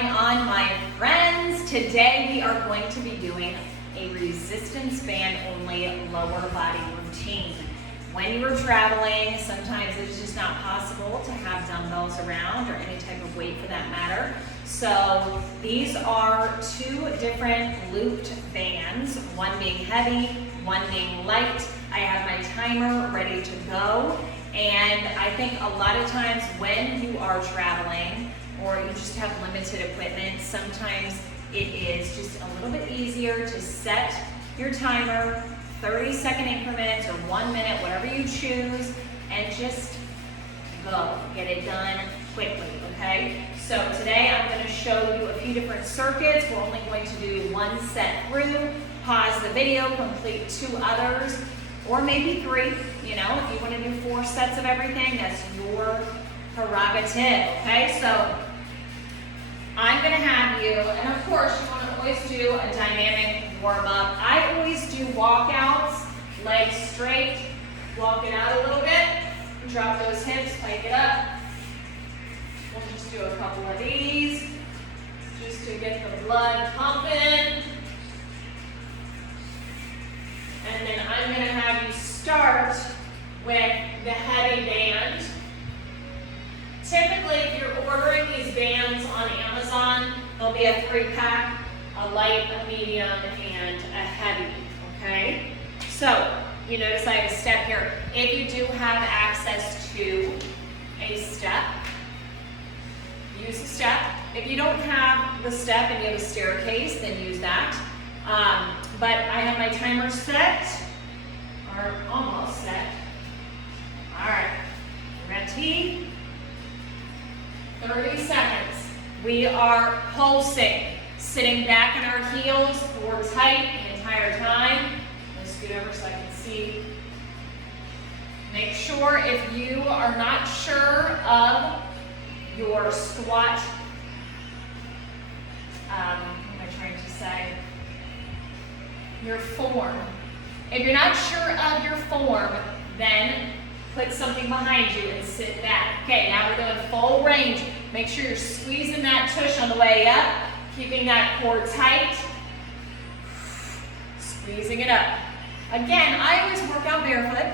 going on, my friends? Today we are going to be doing a resistance band only lower body routine. When you are traveling, sometimes it's just not possible to have dumbbells around or any type of weight for that matter. So these are two different looped bands, one being heavy, one being light. I have my timer ready to go. And I think a lot of times when you are traveling or you just have limited equipment, sometimes it is just a little bit easier to set your timer, 30-second increments or 1 minute, whatever you choose, and just go. Get it done quickly, okay? So today I'm going to show you a few different circuits. We're only going to do one set through. Pause the video, complete 2 others, or maybe 3. You know, if you want to do 4 sets of everything, that's your prerogative, okay? So I'm going to have you, and of course you want to always do a dynamic warm-up. I always do walkouts, legs straight, walk it out a little bit, drop those hips, pike it up. We'll just do a couple of these, just to get the blood pumping. And then I'm going to have you start with the heavy band. Typically, if you're ordering these bands on Amazon, there'll be a 3-pack, a light, a medium, and a heavy, okay? So, you notice I have a step here. If you do have access to a step, use the step. If you don't have the step and you have a staircase, then use that. But I have my timer set, or almost set. All right, ready? 30 seconds. We are pulsing, sitting back in our heels, core tight the entire time. Let's scoot over so I can see. Make sure if you are not sure of your squat, what am I trying to say? Your form. If you're not sure of your form, then put something behind you and sit back. Okay, now we're doing full range. Make sure you're squeezing that tush on the way up, keeping that core tight, squeezing it up. Again, I always work out barefoot.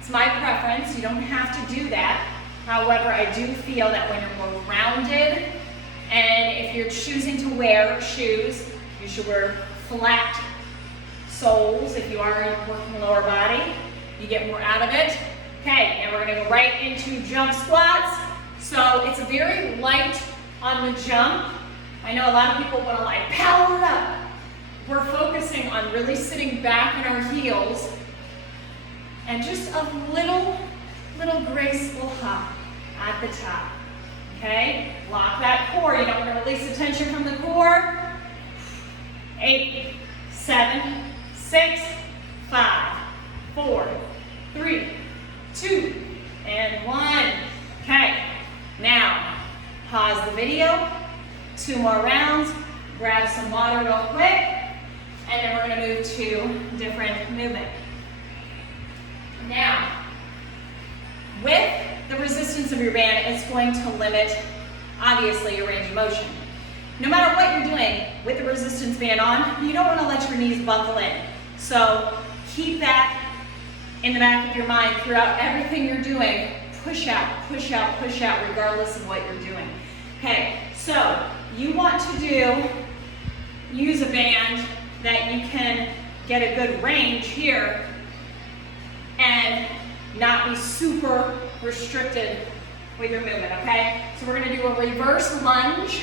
It's my preference. You don't have to do that. However, I do feel that when you're more rounded, and if you're choosing to wear shoes, you should wear flat soles if you are working lower body. You get more out of it. Okay, now we're going to go right into jump squats. So it's very light on the jump. I know a lot of people want to like power up. We're focusing on really sitting back in our heels and just a little graceful hop at the top. Okay, lock that core. You don't want to release the tension from the core. 8, 7, 6, 5, 4, 3, 2, and 1. Okay, now pause the video, 2 more rounds, grab some water real quick, and then we're going to move to different movement. Now, with the resistance of your band, it's going to limit, obviously, your range of motion. No matter what you're doing with the resistance band on, you don't want to let your knees buckle in. So keep that in the back of your mind throughout everything you're doing. Push out, push out, push out, regardless of what you're doing. Okay, so you want to use a band that you can get a good range here and not be super restricted with your movement, okay? So we're gonna do a reverse lunge,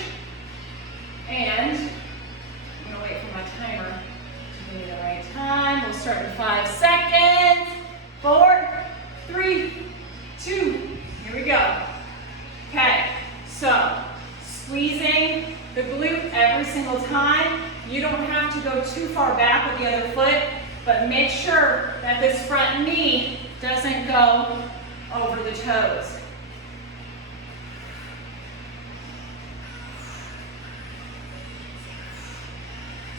and I'm gonna wait for my timer to give me the right time. We'll start in 5 seconds. 4, 3, 2, here we go. Okay, so squeezing the glute every single time. You don't have to go too far back with the other foot, but make sure that this front knee doesn't go over the toes.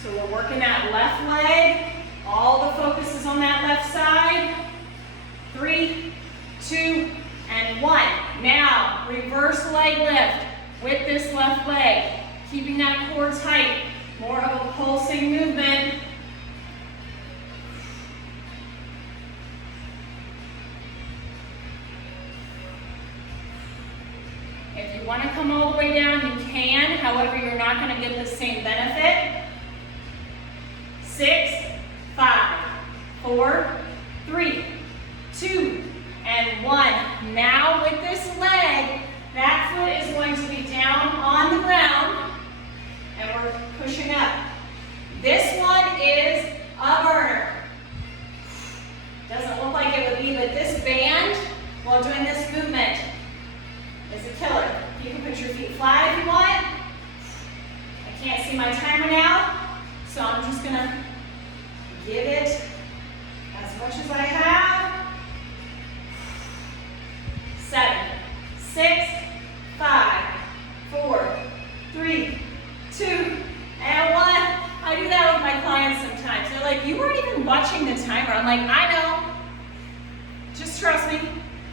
So we're working that left leg. All the focus is on that left side. 3, 2, and 1. Now, reverse leg lift with this left leg. Keeping that core tight. More of a pulsing movement. If you want to come all the way down, you can. However, you're not going to get the same benefit. 6, 5, 4, 3, 2, and 1. Now with this leg, that foot is going to be down on the ground, and we're pushing up. This one is a burner. Doesn't look like it would be, but this band, while doing this movement, is a killer. You can put your feet flat if you want. I can't see my timer now, so I'm just gonna give it as much as I have. 7, 6, 5, 4, 3, 2, and 1. I do that with my clients sometimes. They're like, you weren't even watching the timer. I'm like, I know. Just trust me.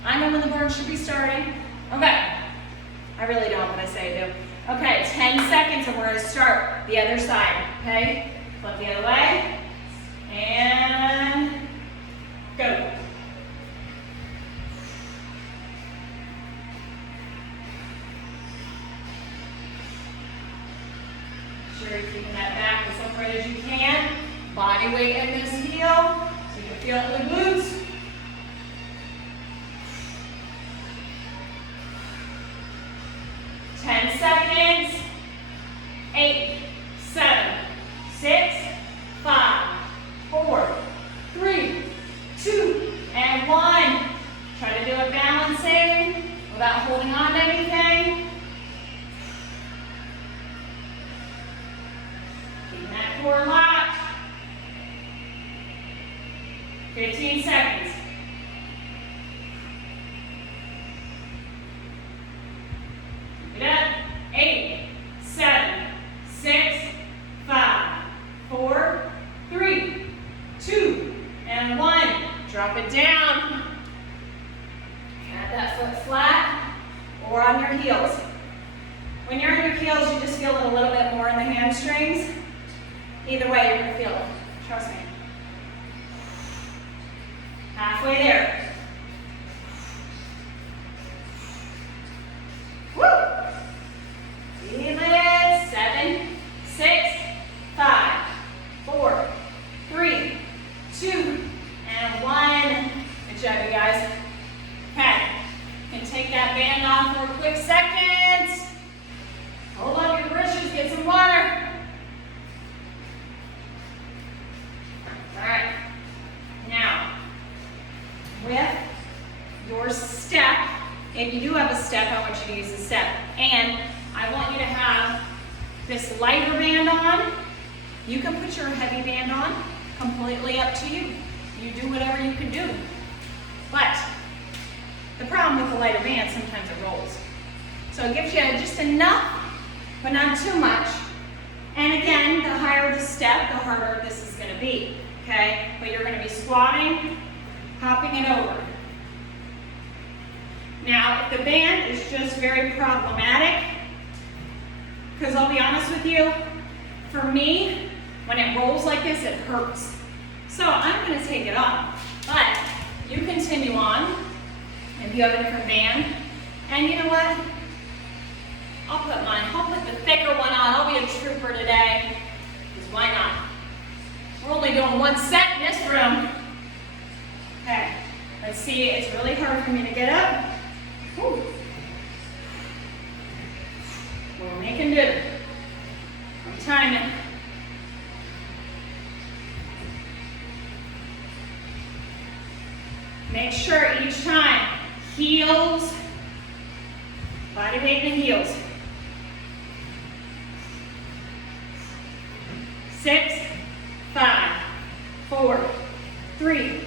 I know when the burn should be starting. Okay. I really don't, but I say I do. Okay, 10 seconds and we're gonna start the other side, okay? Flip the other way, and go. Sure you're keeping that back as upright as you can. Body weight in this heel, so you can feel it in the glutes. 10 seconds. 8, 7, 6, 5, 4, 3, 2, and 1. Try to do it balancing without holding on to anything. Keep that core locked. 15 seconds. Keep it up. 8, 7, 6, 5, 4, 3, 2, and 1. Drop it down. Have that foot flat or on your heels. When you're on your heels, you just feel it a little bit more in the hamstrings. Either way, you're going to feel it. Trust me. Halfway there. Woo! Feel it. 7, 6, 5, 4, 3, 2, and 1. Good job, you guys. Okay. You can take that band off for a quick second. Hold on your britches, get some water. All right. Now, with your step, if you do have a step, I want you to use the step. And I want you to have this lighter band on. You can put your heavy band on, completely up to you. You do whatever you can do. But the problem with the lighter band, sometimes it rolls. So it gives you just enough, but not too much. And again, the higher the step, the harder this is going to be. Okay? But you're going to be squatting, hopping it over. Now, if the band is just very problematic, because I'll be honest with you, for me, when it rolls like this, it hurts. So I'm going to take it off. But you continue on if you have a different band. And you know what? I'll put the thicker one on. I'll be a trooper today. Because why not? We're only doing one set in this room. Okay, let's see. It's really hard for me to get up. Whew. We're making do. I'm timing. Make sure each time, heels, body weight in the heels. 6, 5, 4, 3,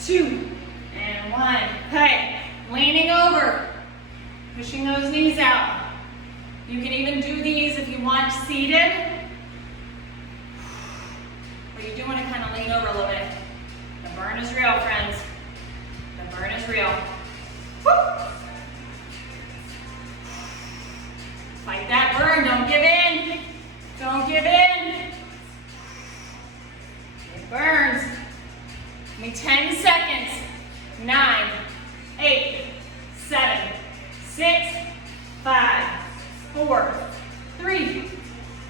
2, and 1. Okay, leaning over, pushing those knees out. You can even do these if you want seated. But you do want to kind of lean over a little bit. The burn is real, friends. The burn is real. Woo! Fight that burn, don't give in. 3,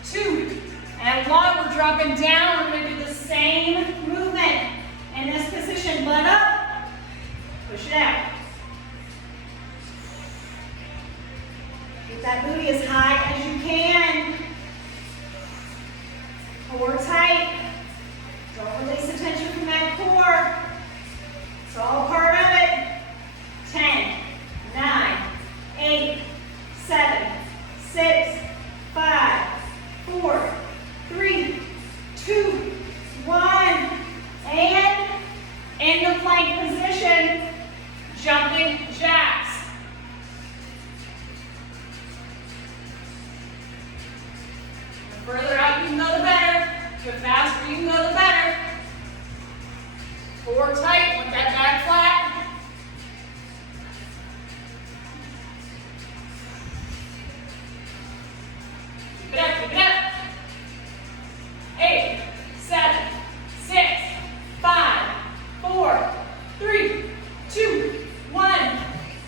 2, and 1. We're dropping down. We're going to do the same movement in this position. Butt up, push it out. Keep that booty as high as you can. Core tight. Don't release the tension from that core. It's all part of it. 10, 9, 8, 7, 6, 5, 4, 3, 2, 1. And in the plank position, jumping jacks. The further out you can go, the better. The faster you can go, the better. Core tight with that back flat. Keep it up, keep it up. 8, 7, 6, 5, 4, 3, 2, 1.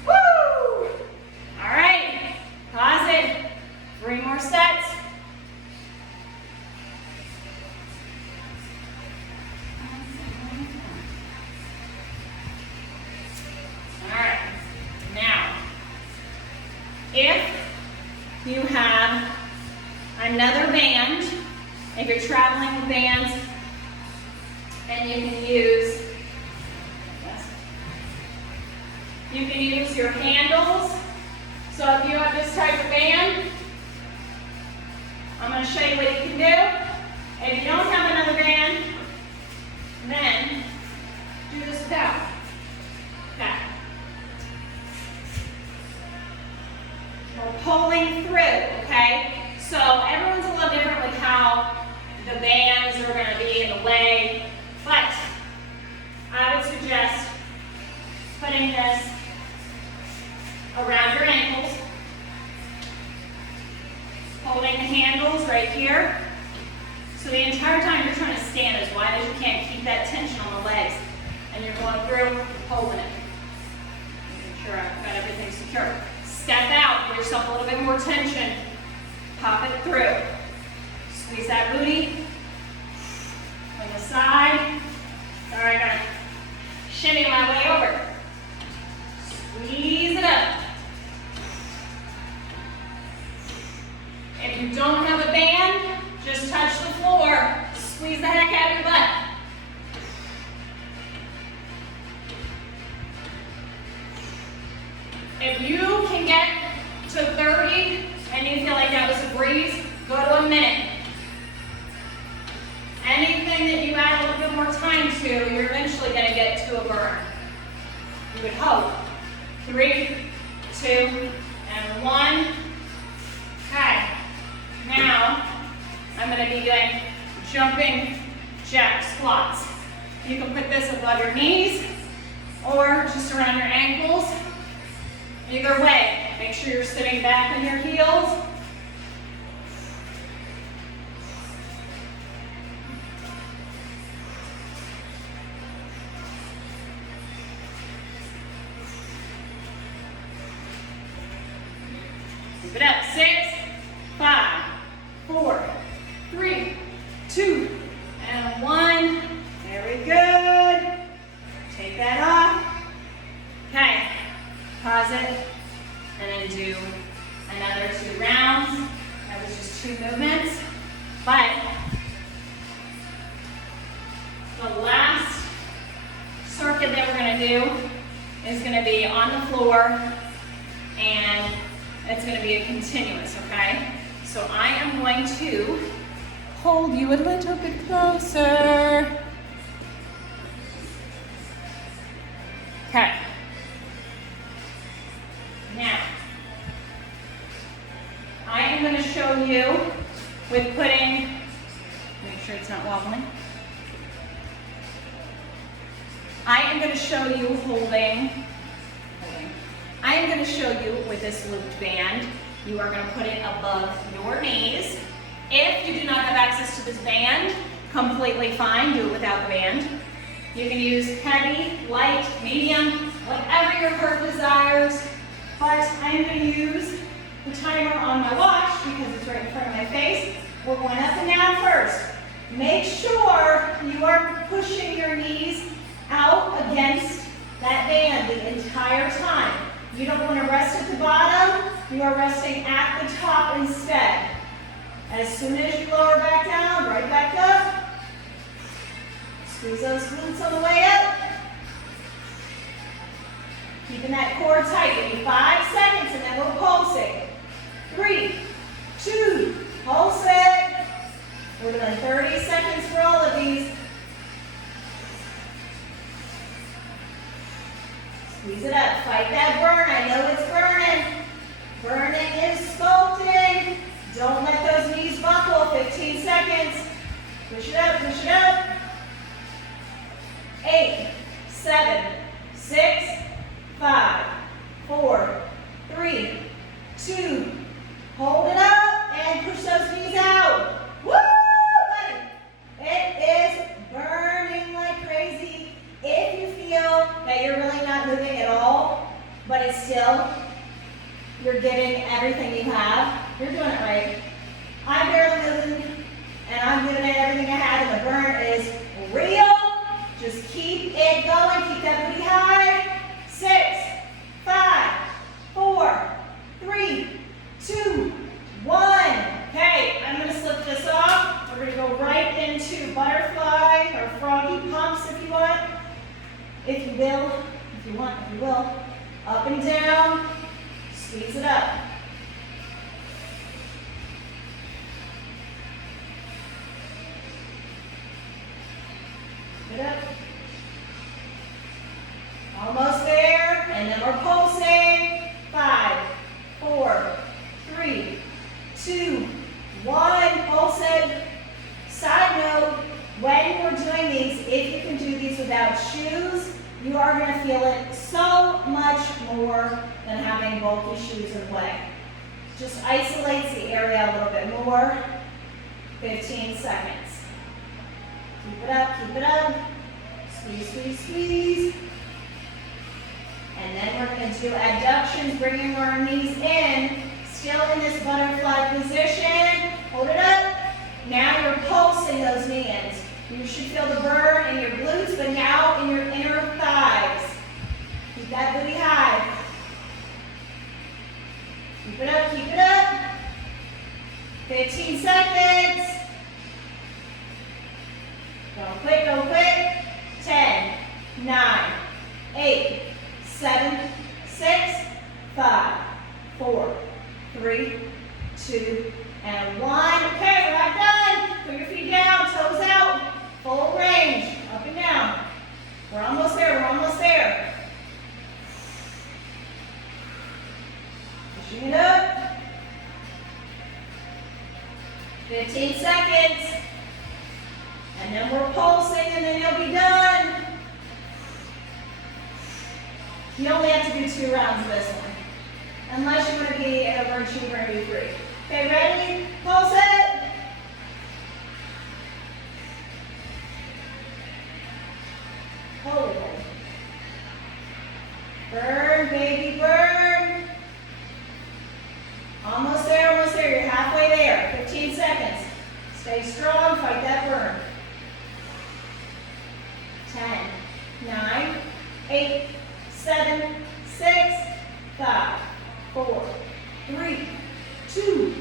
Woo! All right, pause it. 3 more sets. If you have another band, if you're traveling with bands, and you can use your handles. So if you have this type of band, I'm going to show you what you can do. If you don't have another band, then do this without. Okay. We're pulling through, okay? So everyone's a little different with how the bands are going to be in the way, but I would suggest putting this around your ankles, holding the handles right here. So the entire time you're trying to stand as wide as you can, keep that tension on the legs, and you're going through, holding it. Making sure I've got everything secure. Step out, give yourself a little bit more tension. Pop it through. Squeeze that booty. On the side. All right, I'm gonna shimmy my way over. Squeeze it up. If you don't have a band, just touch the floor. Squeeze the heck out of your butt. If you can get to 30 and you feel like that was a breeze, go to a minute. Anything that you add a little bit more time to, you're eventually going to get to a burn. You would hope. 3, 2, and 1. Okay. Now, I'm going to be doing jumping jack squats. You can put this above your knees or just around your ankles. Either way, make sure you're sitting back on your heels. Keep it up. 6, 5, 4, 3, 2, and 1. Very good. Take that off. Okay. Pause it, and then do another 2 rounds. That was just 2 movements. But the last circuit that we're going to do is going to be on the floor, and it's going to be a continuous, okay? So I am going to hold you a little bit closer. Okay. Now, I am going to show you with putting, make sure it's not wobbling. I am going to show you holding. I am going to show you with this looped band. You are going to put it above your knees. If you do not have access to this band, completely fine, do it without the band. You can use heavy, light, medium, whatever your heart desires. But I'm going to use the timer on my watch because it's right in front of my face. We're going up and down first. Make sure you are pushing your knees out against that band the entire time. You don't want to rest at the bottom. You are resting at the top instead. As soon as you lower back down, right back up. Squeeze those glutes on the way up. Keeping that core tight. Give me 5 seconds and then we'll pulse it. 3, 2, pulse it. We're doing 30 seconds for all of these. Squeeze it up. Fight that burn. I know it's burning. Burning is sculpting. Don't let those knees buckle. 15 seconds. Push it up, push it up. 8, 7, 6, 5, 4, 3, 2. Hold it up and push those knees out. Woo! Buddy. It is burning like crazy. If you feel that you're really not moving at all, but it's still, you're giving everything you have, you're doing it right. I'm barely moving, and I'm giving it everything I have, and the burn is real. Just keep it going. Keep that booty high. 6, 5, 4, 3, 2, 1. Okay, I'm going to slip this off. We're going to go right into butterfly or froggy pumps if you want. If you will. If you want, if you will. Up and down. Squeeze it up. Keep it up. Almost there, and then we're pulsing. 5, 4, 3, 2, 1. Pulse it. Side note, when we're doing these, if you can do these without shoes, you are going to feel it so much more than having bulky shoes and leg. Just isolates the area a little bit more. 15 seconds. Keep it up, keep it up. Squeeze, squeeze, squeeze. And then we're going to do abductions, bringing our knees in, still in this butterfly position. Hold it up. Now you're pulsing those knees. You should feel the burn in your glutes, but now in your inner thighs. Keep that booty high. Keep it up, keep it up. 15 seconds. Don't quit, don't quit. 10, 9, 8, 7, 6, 5, 4, 3, 2, and 1. Okay, we're not done. Put your feet down, toes out. Full range, up and down. We're almost there, we're almost there. Pushing it up. 15 seconds. And then we're pulsing, and then you'll be done. You only have to do 2 rounds of this one. Unless you want to be an overachiever and be free. Okay, ready? Pulse it. Holy moly. Burn, baby, burn. Almost there, almost there. You're halfway there. 15 seconds. Stay strong, fight that burn. 10, 9, 8, 7, 6, 5, 4, 3, 2,